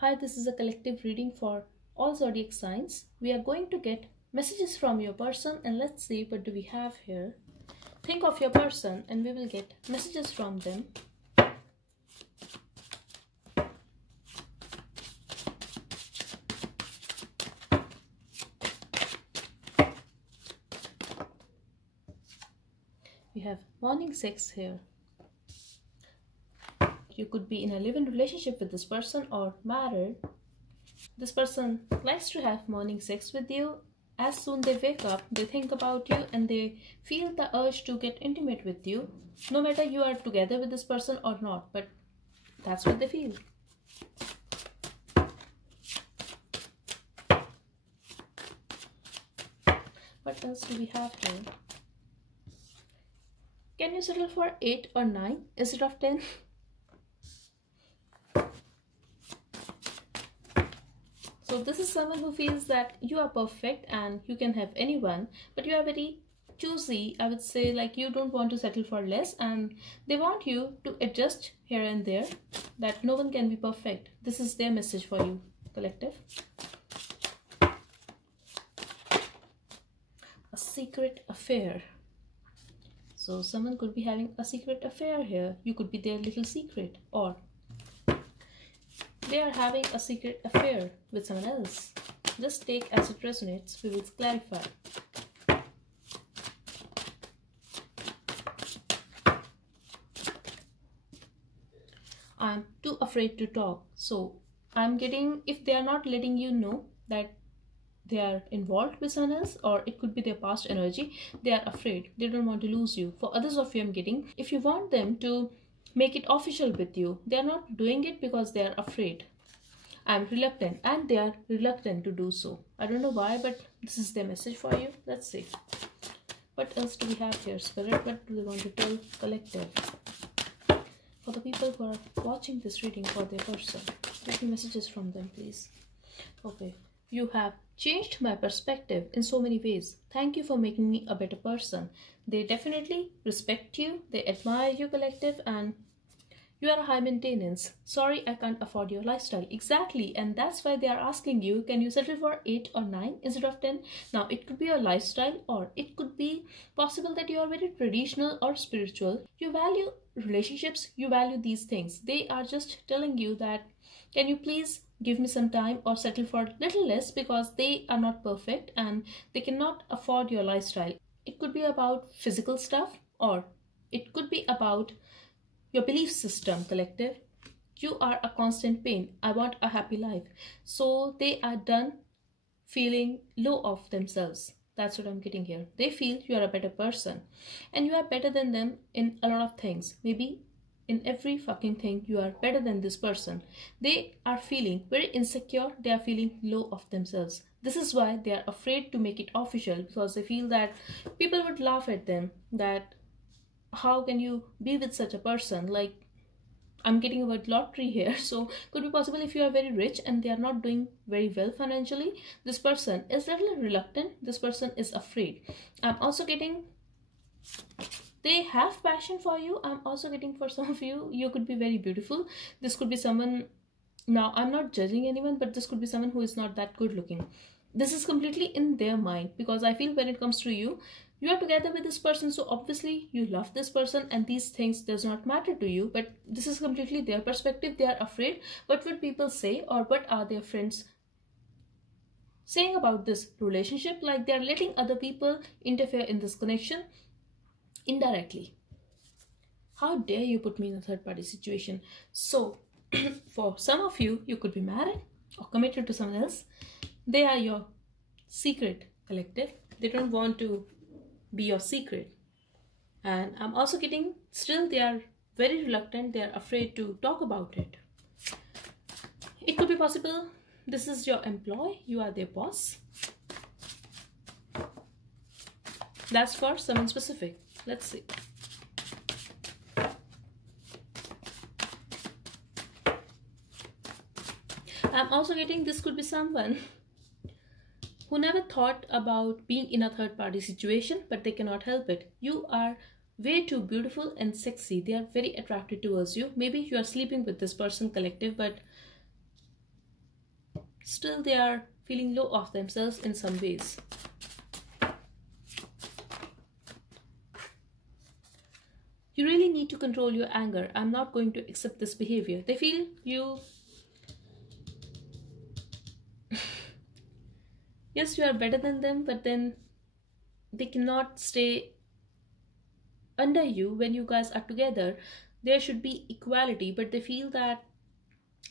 Hi, this is a collective reading for all zodiac signs. We are going to get messages from your person and let's see what do we have here. Think of your person and we will get messages from them. We have morning sex here. You could be in a live-in relationship with this person or married. This person likes to have morning sex with you. As soon they wake up, they think about you and they feel the urge to get intimate with you. No matter you are together with this person or not, but that's what they feel. What else do we have here? Can you settle for 8 or 9 instead of 10? So this is someone who feels that you are perfect and you can have anyone, but you are very choosy. I would say, like, you don't want to settle for less and they want you to adjust here and there, that no one can be perfect. This is their message for you, collective. A secret affair. So someone could be having a secret affair here. You could be their little secret, or they are having a secret affair with someone else. Just take as it resonates. We will clarify. I'm too afraid to talk. So I'm getting, if they are not letting you know that they are involved with someone else, or it could be their past energy, they are afraid. They don't want to lose you. For others of you, I'm getting, if you want them to make it official with you, they are not doing it because they are afraid. I'm reluctant, and they are reluctant to do so. I don't know why, but this is their message for you. Let's see. What else do we have here, Spirit? What do they want to tell collective? For the people who are watching this reading for their person, get me messages from them, please. Okay. You have changed my perspective in so many ways. Thank you for making me a better person. They definitely respect you. They admire you, collective, and you are a high maintenance. Sorry, I can't afford your lifestyle. Exactly, and that's why they are asking you, can you settle for 8 or 9 instead of 10? Now, it could be your lifestyle, or it could be possible that you are very traditional or spiritual. You value relationships, you value these things. They are just telling you that, can you please give me some time or settle for little less, because they are not perfect and they cannot afford your lifestyle. It could be about physical stuff, or it could be about your belief system, collective. You are a constant pain. I want a happy life. So they are done feeling low of themselves. That's what I'm getting here. They feel you are a better person and you are better than them in a lot of things. Maybe in every fucking thing you are better than this person. They are feeling very insecure. They are feeling low of themselves. This is why they are afraid to make it official, because they feel that people would laugh at them, that how can you be with such a person? Like, I'm getting a word lottery here. So could be possible if you are very rich and they are not doing very well financially. This person is a little reluctant. This person is afraid. I'm also getting, they have passion for you. I'm also getting, for some of you, you could be very beautiful. This could be someone, now I'm not judging anyone, but this could be someone who is not that good looking. This is completely in their mind, because I feel when it comes to you, you are together with this person, so obviously you love this person and these things does not matter to you, but this is completely their perspective. They are afraid what would people say, or what are their friends saying about this relationship. Like, they are letting other people interfere in this connection indirectly. How dare you put me in a third party situation? So for some of you, you could be married or committed to someone else. They are your secret, collective. They don't want to be your secret. And I'm also getting, still they are very reluctant. They are afraid to talk about it. It could be possible this is your employee, you are their boss. That's for someone specific. Let's see. I'm also getting, this could be someone who never thought about being in a third party situation, but they cannot help it. You are way too beautiful and sexy. They are very attracted towards you. Maybe you are sleeping with this person, collective, but still they are feeling low of themselves in some ways. You really need to control your anger. I'm not going to accept this behavior. They feel you, yes, you are better than them, but then they cannot stay under you when you guys are together. There should be equality, but they feel that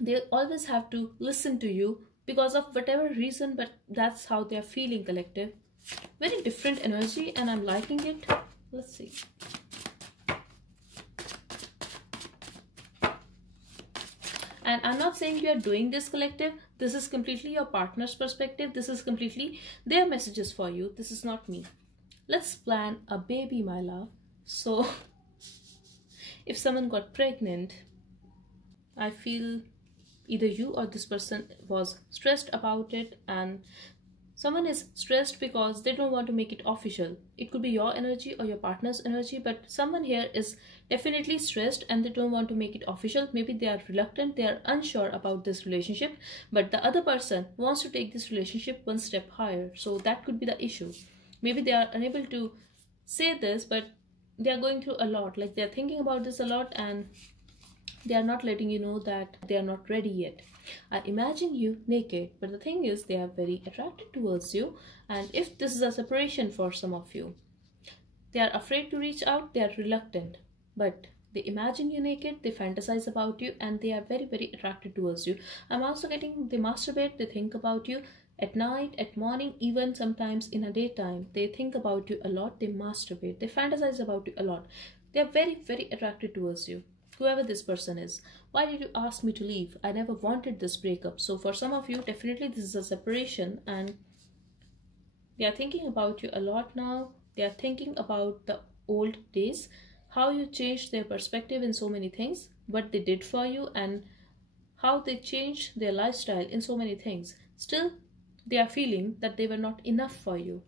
they always have to listen to you because of whatever reason, but that's how they are feeling, collective. Very different energy, and I'm liking it. Let's see. And I'm not saying you are doing this, collective. This is completely your partner's perspective. This is completely their messages for you. This is not me. Let's plan a baby, my love. So if someone got pregnant, I feel either you or this person was stressed about it, and someone is stressed because they don't want to make it official. It could be your energy or your partner's energy, but someone here is definitely stressed and they don't want to make it official. Maybe they are reluctant, they are unsure about this relationship, but the other person wants to take this relationship one step higher. So that could be the issue. Maybe they are unable to say this, but they are going through a lot. Like, they are thinking about this a lot, and they are not letting you know that they are not ready yet. I imagine you naked, but the thing is, they are very attracted towards you. And if this is a separation for some of you, they are afraid to reach out, they are reluctant, but they imagine you naked, they fantasize about you, and they are very, very attracted towards you. I'm also getting they masturbate, they think about you at night, at morning, even sometimes in a daytime. They think about you a lot, they masturbate, they fantasize about you a lot. They are very, very attracted towards you. Whoever this person is, why did you ask me to leave? I never wanted this breakup. So for some of you, definitely this is a separation, and they are thinking about you a lot now. They are thinking about the old days, how you changed their perspective in so many things, what they did for you, and how they changed their lifestyle in so many things. Still, they are feeling that they were not enough for you.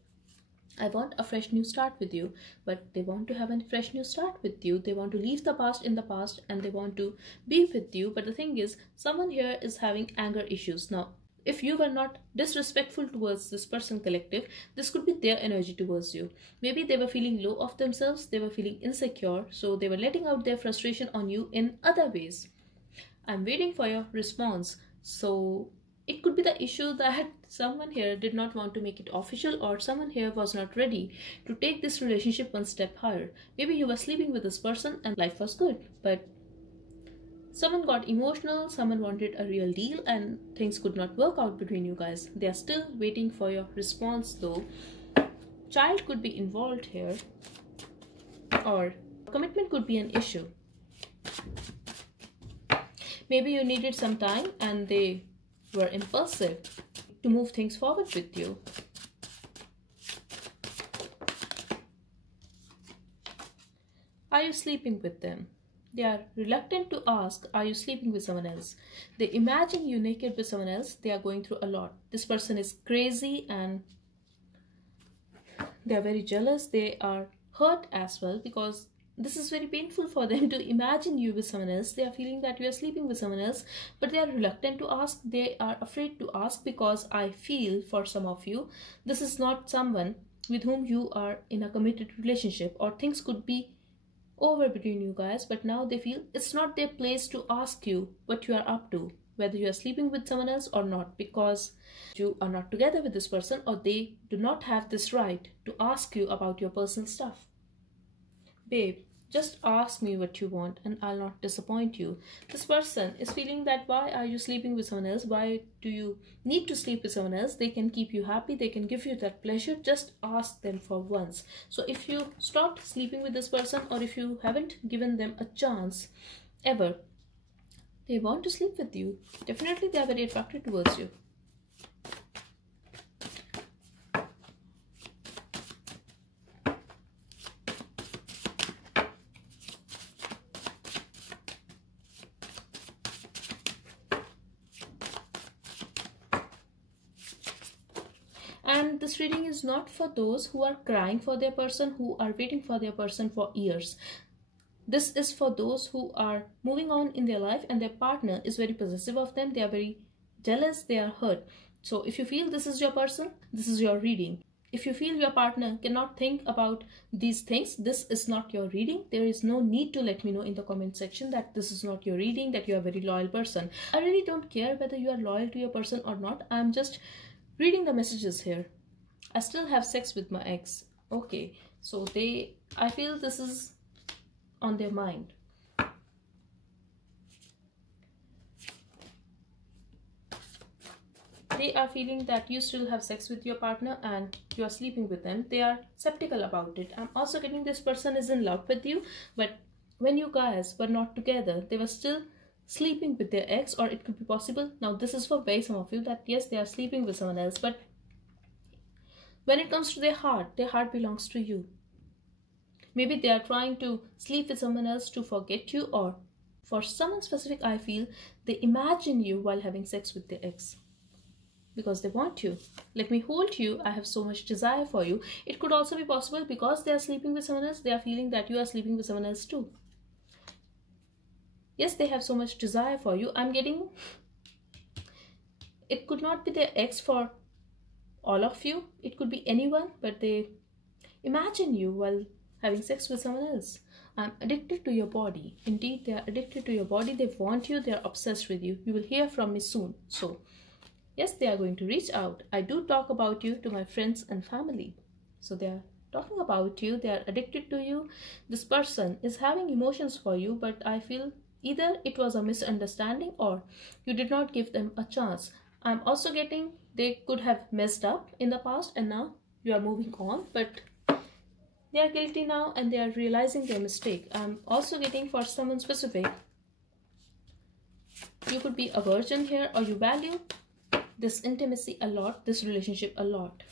I want a fresh new start with you, but they want to have a fresh new start with you. They want to leave the past in the past, and they want to be with you. But the thing is, someone here is having anger issues. Now, if you were not disrespectful towards this person, collective, this could be their energy towards you. Maybe they were feeling low of themselves, they were feeling insecure, so they were letting out their frustration on you in other ways. I'm waiting for your response. So it could be the issue that someone here did not want to make it official, or someone here was not ready to take this relationship one step higher. Maybe you were sleeping with this person and life was good, but someone got emotional, someone wanted a real deal, and things could not work out between you guys. They are still waiting for your response though. Child could be involved here, or commitment could be an issue. Maybe you needed some time and they were impulsive to move things forward with you. Are you sleeping with them? They are reluctant to ask, are you sleeping with someone else? They imagine you naked with someone else. They are going through a lot. This person is crazy and they are very jealous. They are hurt as well, because this is very painful for them to imagine you with someone else. They are feeling that you are sleeping with someone else, but they are reluctant to ask. They are afraid to ask, because I feel for some of you, this is not someone with whom you are in a committed relationship, or things could be over between you guys, but now they feel it's not their place to ask you what you are up to, whether you are sleeping with someone else or not, because you are not together with this person, or they do not have this right to ask you about your personal stuff. Babe, just ask me what you want and I'll not disappoint you. This person is feeling that why are you sleeping with someone else? Why do you need to sleep with someone else? They can keep you happy. They can give you that pleasure. Just ask them for once. So if you stopped sleeping with this person, or if you haven't given them a chance ever, they want to sleep with you. Definitely they are very attracted towards you. And this reading is not for those who are crying for their person, who are waiting for their person for years. This is for those who are moving on in their life and their partner is very possessive of them. They are very jealous, they are hurt. So if you feel this is your person, this is your reading. If you feel your partner cannot think about these things, this is not your reading. There is no need to let me know in the comment section that this is not your reading, that you are a very loyal person. I really don't care whether you are loyal to your person or not. I'm just reading the messages here. I still have sex with my ex. Okay, so I feel this is on their mind. They are feeling that you still have sex with your partner and you are sleeping with them. They are skeptical about it. I'm also getting this person is in love with you, but when you guys were not together, they were still sleeping with their ex, or it could be possible. Now this is for very some of you that yes, they are sleeping with someone else, but when it comes to their heart belongs to you. Maybe they are trying to sleep with someone else to forget you, or for someone specific, I feel they imagine you while having sex with their ex. Because they want you. Let me hold you. I have so much desire for you. It could also be possible because they are sleeping with someone else, they are feeling that you are sleeping with someone else too. Yes, they have so much desire for you. I'm getting, it could not be their ex for all of you. It could be anyone, but they imagine you while having sex with someone else. I'm addicted to your body. Indeed, they are addicted to your body. They want you. They are obsessed with you. You will hear from me soon. So yes, they are going to reach out. I do talk about you to my friends and family. So they are talking about you. They are addicted to you. This person is having emotions for you, but I feel either it was a misunderstanding or you did not give them a chance. I'm also getting they could have messed up in the past and now you are moving on, but they are guilty now and they are realizing their mistake. I'm also getting for someone specific, you could be a virgin here, or you value this intimacy a lot, this relationship a lot.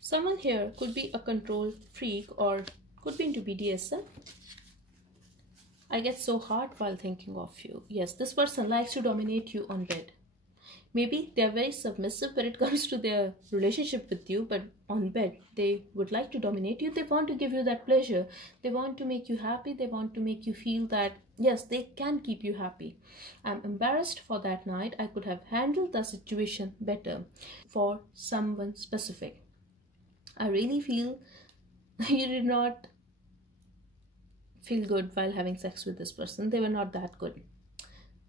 Someone here could be a control freak or could be into BDSM. I get so hard while thinking of you. Yes, this person likes to dominate you on bed. Maybe they are very submissive when it comes to their relationship with you, but on bed, they would like to dominate you. They want to give you that pleasure. They want to make you happy. They want to make you feel that, yes, they can keep you happy. I'm embarrassed for that night. I could have handled the situation better for someone specific. I really feel you did not feel good while having sex with this person. They were not that good.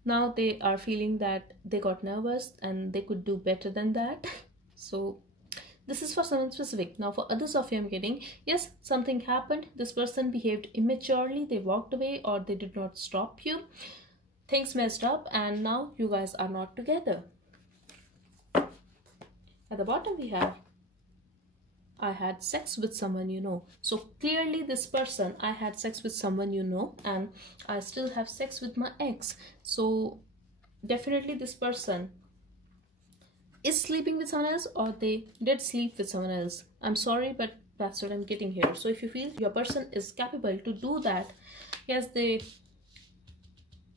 Now they are feeling that they got nervous and they could do better than that. So this is for someone specific. Now for others of you, I'm getting, yes, something happened. This person behaved immaturely. They walked away or they did not stop you. Things messed up and now you guys are not together. At the bottom we have, I had sex with someone you know. So clearly this person, I had sex with someone you know, and I still have sex with my ex. So definitely this person is sleeping with someone else or they did sleep with someone else. I'm sorry, but that's what I'm getting here. So if you feel your person is capable to do that, yes, they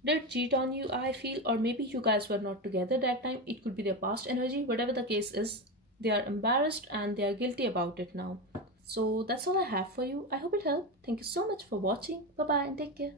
did cheat on you, I feel, or maybe you guys were not together that time. It could be their past energy. Whatever the case is, they are embarrassed and they are guilty about it now. So that's all I have for you. I hope it helped. Thank you so much for watching. Bye bye and take care.